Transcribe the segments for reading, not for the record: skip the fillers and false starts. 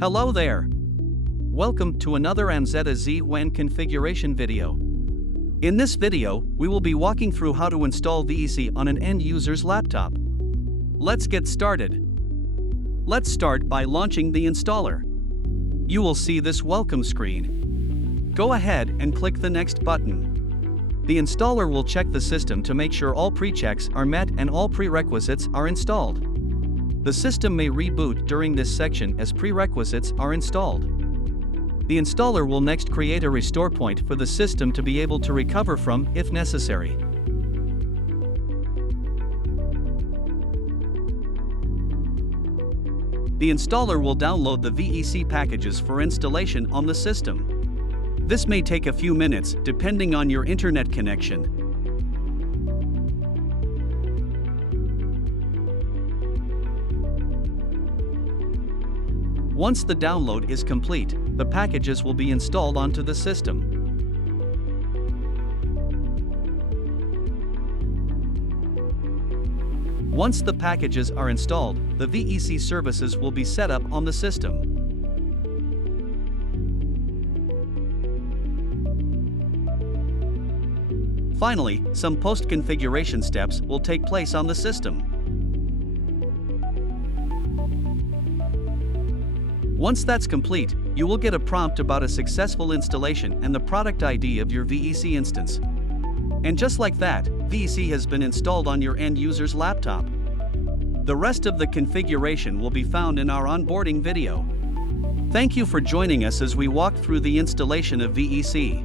Hello there. Welcome to another AmZetta zWAN configuration video. In this video, we will be walking through how to install vEC on an end user's laptop. Let's get started. Let's start by launching the installer. You will see this welcome screen. Go ahead and click the next button. The installer will check the system to make sure all pre-checks are met and all prerequisites are installed. The system may reboot during this section as prerequisites are installed. The installer will next create a restore point for the system to be able to recover from if necessary. The installer will download the vEC packages for installation on the system. This may take a few minutes depending on your internet connection. Once the download is complete, the packages will be installed onto the system. Once the packages are installed, the vEC services will be set up on the system. Finally, some post-configuration steps will take place on the system. Once that's complete, you will get a prompt about a successful installation and the product ID of your vEC instance. And just like that, vEC has been installed on your end user's laptop. The rest of the configuration will be found in our onboarding video. Thank you for joining us as we walk through the installation of vEC.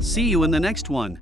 See you in the next one.